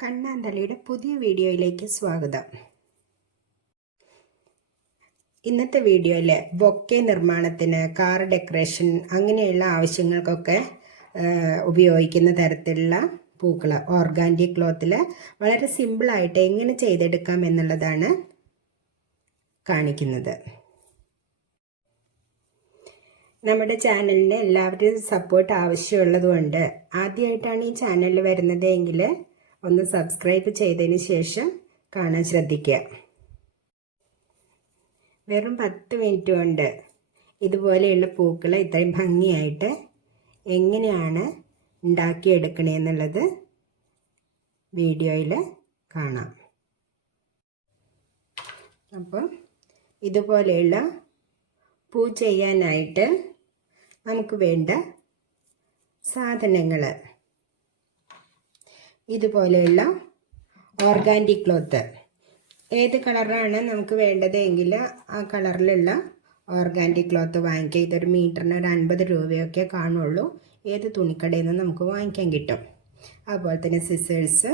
കണ്ണാന്തളിയുടെ പുതിയ വീഡിയോയിലേക്ക് സ്വാഗതം. ഇന്നത്തെ വീഡിയോയിൽ ബൊക്കെ നിർമ്മാണത്തിന്, കാർ ഡെക്കറേഷൻ അങ്ങനെയുള്ള ആവശ്യങ്ങൾക്കൊക്കെ ഉപയോഗിക്കുന്ന തരത്തിലുള്ള പൂക്കൾ ഓർഗാനിക് ക്ലോത്തിൽ വളരെ സിമ്പിളായിട്ട് എങ്ങനെ ചെയ്തെടുക്കാം എന്നുള്ളതാണ് കാണിക്കുന്നത്. നമ്മുടെ ചാനലിന് എല്ലാവരുടെയും സപ്പോർട്ട് ആവശ്യമുള്ളതുകൊണ്ട് ആദ്യമായിട്ടാണ് ഈ ചാനലിൽ വരുന്നത് എങ്കിൽ ഒന്ന് സബ്സ്ക്രൈബ് ചെയ്തതിന് ശേഷം കാണാൻ ശ്രദ്ധിക്കുക. വെറും 10 മിനിറ്റ് കൊണ്ട് ഇതുപോലെയുള്ള പൂക്കൾ ഇത്രയും ഭംഗിയായിട്ട് എങ്ങനെയാണ് ഉണ്ടാക്കിയെടുക്കണമെന്നുള്ളത് വീഡിയോയിൽ കാണാം. അപ്പോൾ ഇതുപോലെയുള്ള പൂ ചെയ്യാനായിട്ട് നമുക്ക് വേണ്ട സാധനങ്ങൾ ഇതുപോലെയുള്ള ഓർഗാനിക് ക്ലോത്ത്, ഏത് കളറാണ് നമുക്ക് വേണ്ടത് എങ്കിൽ ആ കളറിലുള്ള ഓർഗാനിക് ക്ലോത്ത് വാങ്ങിക്കുക. ഇതൊരു മീറ്ററിന് ഒരു 50 രൂപയൊക്കെ കാണുള്ളൂ. ഏത് തുണിക്കടയിൽ നിന്ന് നമുക്ക് വാങ്ങിക്കാൻ കിട്ടും. അതുപോലെ തന്നെ സിസേഴ്സ്,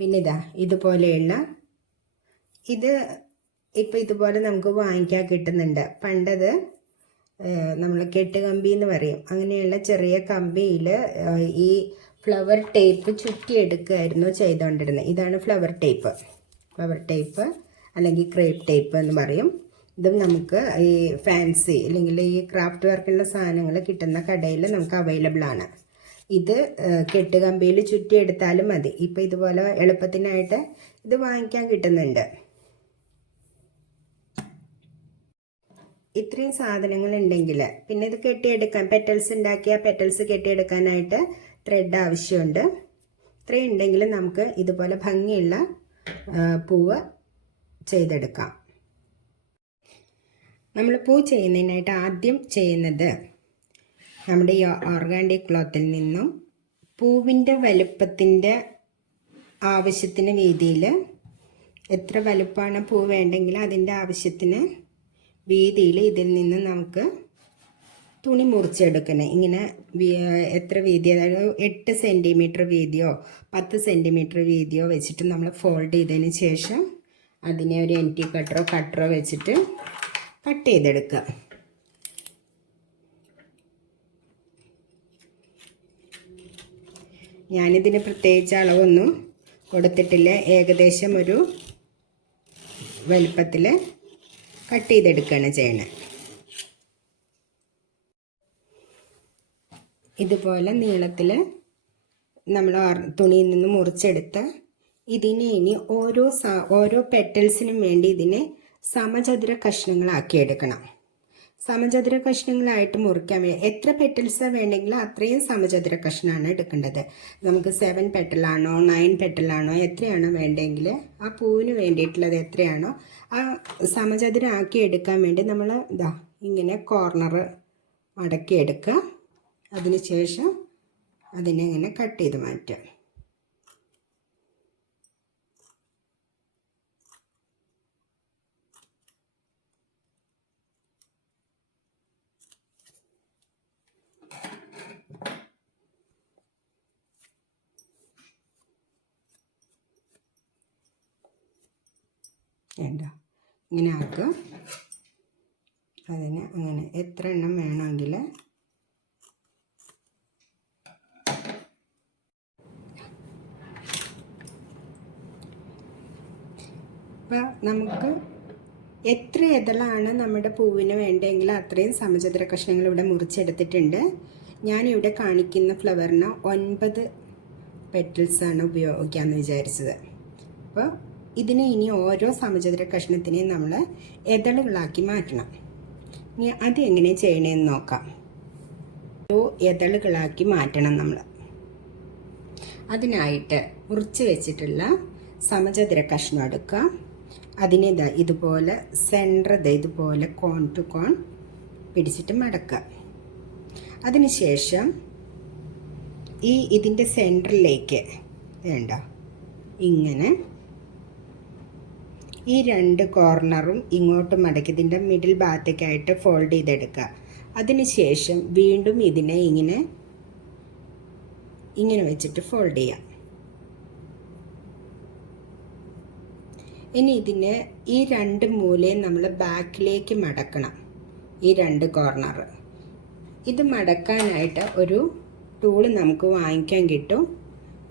പിന്നെ ഇതുപോലെയുള്ള ഇത് ഇപ്പോൾ ഇതുപോലെ നമുക്ക് വാങ്ങിക്കാൻ കിട്ടുന്നുണ്ട്. പണ്ടത് നമ്മൾ കെട്ടുകമ്പി എന്ന് പറയും. അങ്ങനെയുള്ള ചെറിയ കമ്പിയിൽ ഈ ഫ്ലവർ ടേപ്പ് ചുറ്റിയെടുക്കുകയായിരുന്നു ചെയ്തുകൊണ്ടിരുന്നത്. ഇതാണ് ഫ്ലവർ ടേപ്പ് അല്ലെങ്കിൽ ക്രേപ്പ് ടേപ്പ് എന്ന് പറയും. ഇതും നമുക്ക് ഈ ഫാൻസി അല്ലെങ്കിൽ ഈ ക്രാഫ്റ്റ് വർക്കുള്ള സാധനങ്ങൾ കിട്ടുന്ന കടയിൽ നമുക്ക് അവൈലബിൾ ആണ്. ഇത് കെട്ടുകമ്പിയിൽ ചുറ്റിയെടുത്താലും മതി. ഇപ്പോൾ ഇതുപോലെ എളുപ്പത്തിനായിട്ട് ഇത് വാങ്ങിക്കാൻ കിട്ടുന്നുണ്ട്. ഇത്രയും സാധനങ്ങൾ ഉണ്ടെങ്കിൽ പിന്നെ ഇത് കെട്ടിയെടുക്കാൻ, പെറ്റൽസ് ഉണ്ടാക്കിയ പെറ്റൽസ് കെട്ടിയെടുക്കാനായിട്ട് ത്രെഡ് ആവശ്യമുണ്ട്. ഇത്രയും ഉണ്ടെങ്കിൽ നമുക്ക് ഇതുപോലെ ഭംഗിയുള്ള പൂവ് ചെയ്തെടുക്കാം. നമ്മൾ പൂ ചെയ്യുന്നതിനായിട്ട് ആദ്യം ചെയ്യുന്നത് നമ്മുടെ ഈ ഓർഗാനിക് ക്ലോത്തിൽ നിന്നും പൂവിൻ്റെ വലുപ്പത്തിൻ്റെ ആവശ്യത്തിന് വീതിയിൽ, എത്ര വലുപ്പമാണ് പൂ വേണ്ടെങ്കിൽ അതിൻ്റെ ആവശ്യത്തിന് വീതിയിൽ ഇതിൽ നിന്ന് നമുക്ക് തുണി മുറിച്ചെടുക്കണം. ഇങ്ങനെ എത്ര വീതി, അതായത് 8 സെൻറ്റിമീറ്റർ വീതിയോ 10 സെൻറ്റിമീറ്റർ വീതിയോ വെച്ചിട്ട് നമ്മൾ ഫോൾഡ് ചെയ്തതിന് ശേഷം അതിനെ ഒരു എൻറ്റി കട്ടറോ വെച്ചിട്ട് കട്ട് ചെയ്തെടുക്കുക. ഞാനിതിന് പ്രത്യേകിച്ച് അളവൊന്നും കൊടുത്തിട്ടില്ല. ഏകദേശം ഒരു വലുപ്പത്തിൽ കട്ട് ചെയ്തെടുക്കുകയാണ് ചെയ്യണത്. ഇതുപോലെ നീളത്തിൽ നമ്മൾ തുണിയിൽ നിന്ന് മുറിച്ചെടുത്ത് ഇതിനെ ഇനി ഓരോ പെറ്റൽസിനും വേണ്ടി ഇതിനെ സമചതുര കഷ്ണങ്ങളാക്കി എടുക്കണം. സമചതുര കഷ്ണങ്ങളായിട്ട് മുറിക്കാൻ വേണ്ടി എത്ര പെറ്റൽസാണ് വേണ്ടെങ്കിൽ അത്രയും സമചതുര കഷ്ണമാണ് എടുക്കേണ്ടത്. നമുക്ക് 7 പെറ്റലാണോ 9 പെറ്റലാണോ എത്രയാണോ വേണ്ടെങ്കിൽ ആ പൂവിന് വേണ്ടിയിട്ടുള്ളത് എത്രയാണോ ആ സമചതുരമാക്കി എടുക്കാൻ വേണ്ടി നമ്മൾ ഇങ്ങനെ കോർണർ മടക്കിയെടുക്കുക. അതിന് ശേഷം അതിനെ ഇങ്ങനെ കട്ട് ചെയ്ത് മാറ്റുക. വേണ്ട ഇങ്ങനെ ആക്കുക. അതിന് അങ്ങനെ എത്ര എണ്ണം വേണമെങ്കിൽ അപ്പോൾ നമുക്ക് എത്ര ഇതളാണ് നമ്മുടെ പൂവിന് വേണ്ടെങ്കിൽ അത്രയും സമചതുര കഷ്ണങ്ങൾ ഇവിടെ മുറിച്ചെടുത്തിട്ടുണ്ട്. ഞാനിവിടെ കാണിക്കുന്ന ഫ്ലവറിന് 9 പെറ്റൽസാണ് ഉപയോഗിക്കാമെന്ന് വിചാരിച്ചത്. അപ്പോൾ ഇതിനെ ഇനി ഓരോ സമചതുര കഷ്ണത്തിനെയും നമ്മൾ ഇതളുകളാക്കി മാറ്റണം. ഇനി അത് എങ്ങനെ ചെയ്യണമെന്ന് നോക്കാം. ഓരോ ഇതളുകളാക്കി മാറ്റണം നമ്മൾ. അതിനായിട്ട് മുറിച്ച് വെച്ചിട്ടുള്ള സമചതുര കഷ്ണം എടുക്കുക. അതിനെ ഇതുപോലെ സെൻറ്റർ ഇതുപോലെ കോൺ ടു കോൺ പിടിച്ചിട്ട് മടക്കുക. അതിനുശേഷം ഇതിൻ്റെ സെൻറ്ററിലേക്ക് വേണ്ട ഇങ്ങനെ ഈ 2 കോർണറും ഇങ്ങോട്ട് മടക്കി ഇതിൻ്റെ മിഡിൽ ഭാഗത്തേക്കായിട്ട് ഫോൾഡ് ചെയ്തെടുക്കുക. അതിനുശേഷം വീണ്ടും ഇതിനെ ഇങ്ങനെ ഇങ്ങനെ വെച്ചിട്ട് ഫോൾഡ് ചെയ്യാം. ഇനി ഇതിനെ ഈ 2 മൂലയും നമ്മൾ ബാക്കിലേക്ക് മടക്കണം. ഈ 2 കോർണർ ഇത് മടക്കാനായിട്ട് ഒരു ടൂൾ നമുക്ക് വാങ്ങിക്കാൻ കിട്ടും.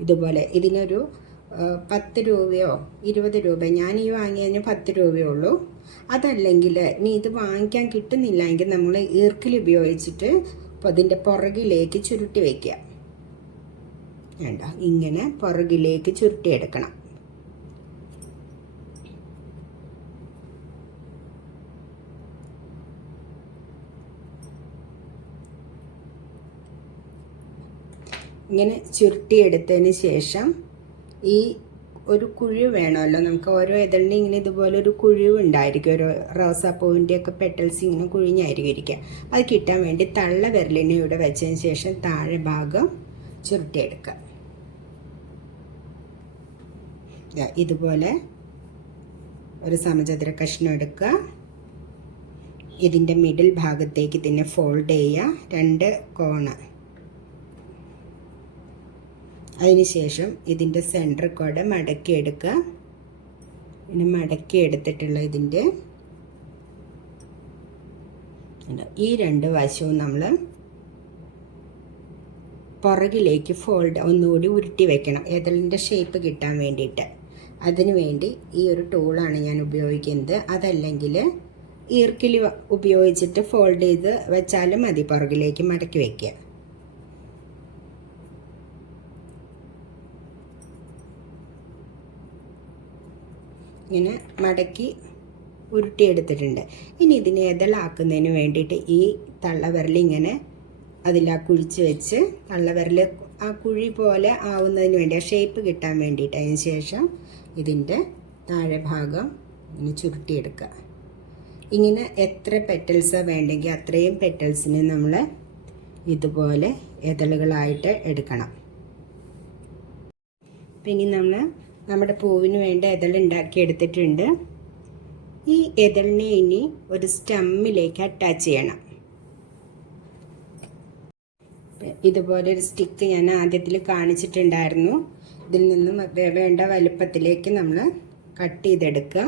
ഇതുപോലെ ഇതിനൊരു 10 രൂപയോ 20 രൂപ, ഞാൻ ഈ വാങ്ങിയതിന് 10 രൂപയേ ഉള്ളൂ. അതല്ലെങ്കിൽ ഇനി ഇത് വാങ്ങിക്കാൻ കിട്ടുന്നില്ല എങ്കിൽ നമ്മൾ ഈർക്കിൽ ഉപയോഗിച്ചിട്ട് അതിൻ്റെ പുറകിലേക്ക് ചുരുട്ടി വയ്ക്കുക. വേണ്ട, ഇങ്ങനെ പുറകിലേക്ക് ചുരുട്ടിയെടുക്കണം. ഇങ്ങനെ ചുരുട്ടിയെടുത്തതിന് ശേഷം ഈ ഒരു കുഴി വേണമല്ലോ നമുക്ക്. ഓരോ ഇതളിന് ഇങ്ങനെ ഇതുപോലെ ഒരു കുഴിവ് ഉണ്ടായിരിക്കും. ഒരു റോസാപ്പൂവിൻ്റെയൊക്കെ പെറ്റൽസ് ഇങ്ങനെ കുഴിഞ്ഞായിരിക്കും ഇരിക്കുക. അത് കിട്ടാൻ വേണ്ടി തള്ള വിരലിനെ ഇവിടെ വെച്ചതിന് ശേഷം താഴെ ഭാഗം ചുരുട്ടിയെടുക്കുക. ഇതുപോലെ ഒരു സമചതുര കഷ്ണം എടുക്കുക. ഇതിൻ്റെ മിഡിൽ ഭാഗത്തേക്ക് ഇതിനെ ഫോൾഡ് ചെയ്യുക, 2 കോണ്. അതിനുശേഷം ഇതിൻ്റെ സെൻറ്റർ കൂടെ മടക്കിയെടുക്കുക. പിന്നെ മടക്കിയെടുത്തിട്ടുള്ള ഇതിൻ്റെ ഈ 2 വശവും നമ്മൾ പുറകിലേക്ക് ഒന്നുകൂടി ഉരുട്ടി വെക്കണം, ഏതളിൻ്റെ ഷേപ്പ് കിട്ടാൻ വേണ്ടിയിട്ട്. അതിനു വേണ്ടി ഈ ഒരു ടൂളാണ് ഞാൻ ഉപയോഗിക്കുന്നത്. അതല്ലെങ്കിൽ ഈർക്കിലി ഉപയോഗിച്ചിട്ട് ഫോൾഡ് ചെയ്ത് വെച്ചാലും മതി, പുറകിലേക്ക് മടക്കി വയ്ക്കുക. ഇങ്ങനെ മടക്കി ഉരുട്ടിയെടുത്തിട്ടുണ്ട്. ഇനി ഇതിനെ ഇതളാക്കുന്നതിന് വേണ്ടിയിട്ട് ഈ തള്ളവിരൽ ഇങ്ങനെ അതിലാ കുഴിച്ച് വെച്ച് തള്ളവിരൽ ആ കുഴി പോലെ ആവുന്നതിന് വേണ്ടി, ആ ഷേപ്പ് കിട്ടാൻ വേണ്ടിയിട്ട്, അതിന് ശേഷം ഇതിൻ്റെ താഴെ ഭാഗം ഇങ്ങനെ ചുരുട്ടിയെടുക്കുക. ഇങ്ങനെ എത്ര പെറ്റൽസാണ് വേണ്ടെങ്കിൽ അത്രയും പെറ്റൽസിന് നമ്മൾ ഇതുപോലെ ഇതളുകളായിട്ട് എടുക്കണം. പിന്നെ നമ്മുടെ പൂവിന് വേണ്ട ഇതൾ ഉണ്ടാക്കിയെടുത്തിട്ടുണ്ട്. ഈ ഇതളിനെ ഇനി ഒരു സ്റ്റമ്മിലേക്ക് അറ്റാച്ച് ചെയ്യണം. ഇതുപോലെ ഒരു സ്റ്റിക്ക് ഞാൻ ആദ്യത്തിൽ കാണിച്ചിട്ടുണ്ടായിരുന്നു. ഇതിൽ നിന്നും വേണ്ട വലുപ്പത്തിലേക്ക് നമ്മൾ കട്ട് ചെയ്തെടുക്കുക.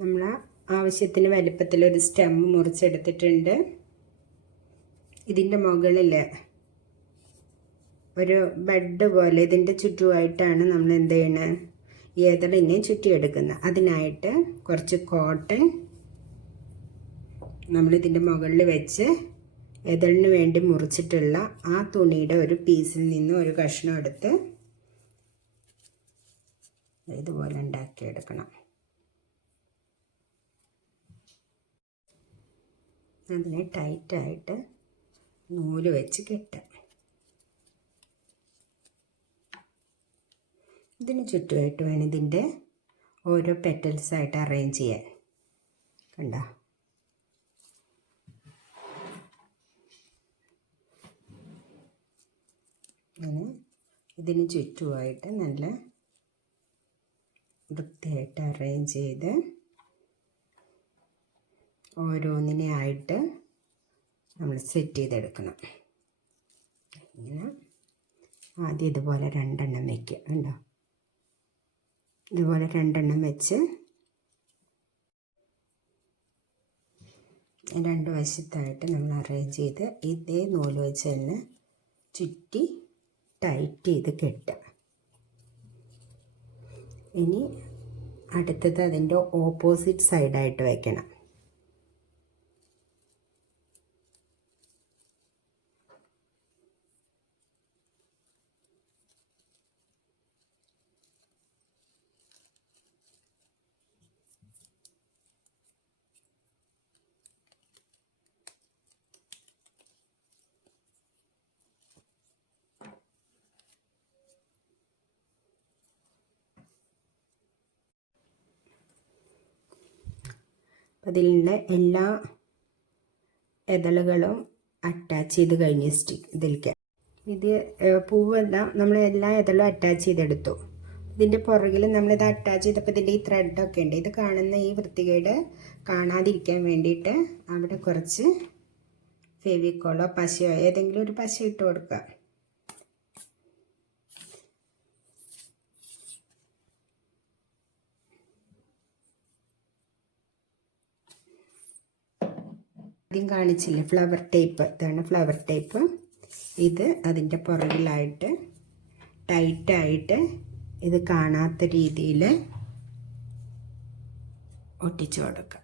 നമ്മൾ ആവശ്യത്തിന് വലുപ്പത്തിലൊരു സ്റ്റെം മുറിച്ചെടുത്തിട്ടുണ്ട്. ഇതിൻ്റെ മുകളിൽ ഒരു ബെഡ് പോലെ ഇതിൻ്റെ ചുറ്റുമായിട്ടാണ് നമ്മൾ എന്ത് ചെയ്യണത്, ഇതളിനെ ചുറ്റിയെടുക്കുന്നത്. അതിനായിട്ട് കുറച്ച് കോട്ടൺ നമ്മളിതിൻ്റെ മുകളിൽ വെച്ച് ഇതളിന് വേണ്ടി മുറിച്ചിട്ടുള്ള ആ തുണിയുടെ ഒരു പീസിൽ നിന്ന് ഒരു കഷ്ണം എടുത്ത് ഇതുപോലെ ഉണ്ടാക്കിയെടുക്കണം. അതിനെ ടൈറ്റായിട്ട് നൂല് വെച്ച് കെട്ടുക. ഇതിന് ചുറ്റുമായിട്ട് വേണം ഇതിൻ്റെ ഓരോ പെറ്റൽസായിട്ട് അറേഞ്ച് ചെയ്യാൻ. കണ്ടോ? അങ്ങനെ ഇതിന് ചുറ്റുമായിട്ട് നല്ല വൃത്തിയായിട്ട് അറേഞ്ച് ചെയ്ത് ഓരോന്നിനെ ആയിട്ട് നമ്മൾ സെറ്റ് ചെയ്തെടുക്കണം. ഇങ്ങനെ ആദ്യം ഇതുപോലെ 2 എണ്ണം വയ്ക്കുക. കണ്ടോ? ഇതുപോലെ 2 എണ്ണം വെച്ച് 2 വശത്തായിട്ട് നമ്മൾ അറേഞ്ച് ചെയ്ത് ഇതേ നൂല് വെച്ച് തന്നെ ചുറ്റി ടൈറ്റ് ചെയ്ത് കെട്ടുക. ഇനി അടുത്തത് അതിൻ്റെ ഓപ്പോസിറ്റ് സൈഡായിട്ട് വയ്ക്കണം. അതിലുള്ള എല്ലാ ഇതളുകളും അറ്റാച്ച് ചെയ്ത് കഴിഞ്ഞ് ഇതിലേക്ക് ഇത് പൂവെല്ലാം നമ്മൾ എല്ലാ ഇതളും അറ്റാച്ച് ചെയ്തെടുത്തു. ഇതിൻ്റെ പുറകിൽ നമ്മളിത് അറ്റാച്ച് ചെയ്തപ്പോൾ ഇതിൻ്റെ ഈ ത്രെഡൊക്കെ ഉണ്ട്. ഇത് കാണുന്ന ഈ വൃത്തികേട് കാണാതിരിക്കാൻ വേണ്ടിയിട്ട് അവിടെ കുറച്ച് ഫെവിക്കോളോ പശയോ ഏതെങ്കിലും ഒരു പശ ഇട്ട് കൊടുക്കുക. ആദ്യം കാണിച്ചില്ലേ ഫ്ലവർ ടേപ്പ്, ഇതാണ് ഫ്ലവർ ടേപ്പ്. ഇത് അതിൻ്റെ പുറകിലായിട്ട് ടൈറ്റായിട്ട് ഇത് കാണാത്ത രീതിയിൽ ഒട്ടിച്ചു കൊടുക്കാം.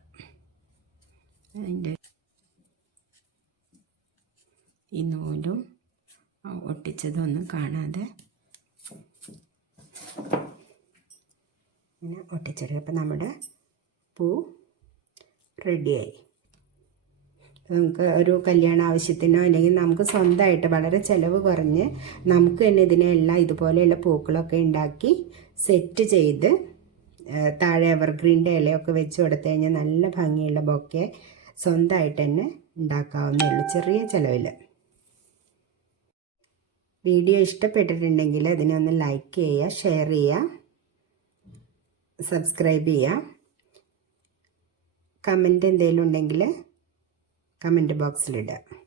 അതിൻ്റെ ഈ നൂലും ഒട്ടിച്ചതൊന്നും കാണാതെ ഇങ്ങനെ ഒട്ടിച്ചെടുക്കുക. അപ്പം നമ്മുടെ പൂ റെഡിയായി. നമുക്ക് ഒരു കല്യാണ ആവശ്യത്തിനോ അല്ലെങ്കിൽ നമുക്ക് സ്വന്തമായിട്ട് വളരെ ചിലവ് കുറഞ്ഞ് നമുക്ക് തന്നെ ഇതിനെല്ലാം ഇതുപോലെയുള്ള പൂക്കളൊക്കെ ഉണ്ടാക്കി സെറ്റ് ചെയ്ത് താഴെ എവർഗ്രീൻ്റെ ഇലയൊക്കെ വെച്ച് കൊടുത്തു കഴിഞ്ഞാൽ നല്ല ഭംഗിയുള്ള ബൊക്കെ സ്വന്തമായിട്ട് തന്നെ ഉണ്ടാക്കാവുന്നേ ഉള്ളൂ, ചെറിയ ചിലവിൽ. വീഡിയോ ഇഷ്ടപ്പെട്ടിട്ടുണ്ടെങ്കിൽ അതിനെ ഒന്ന് ലൈക്ക് ചെയ്യുക, ഷെയർ ചെയ്യുക, സബ്സ്ക്രൈബ് ചെയ്യുക. കമൻറ്റ് എന്തെങ്കിലും ഉണ്ടെങ്കിൽ കമൻറ്റ് ബോക്സിലിടുക.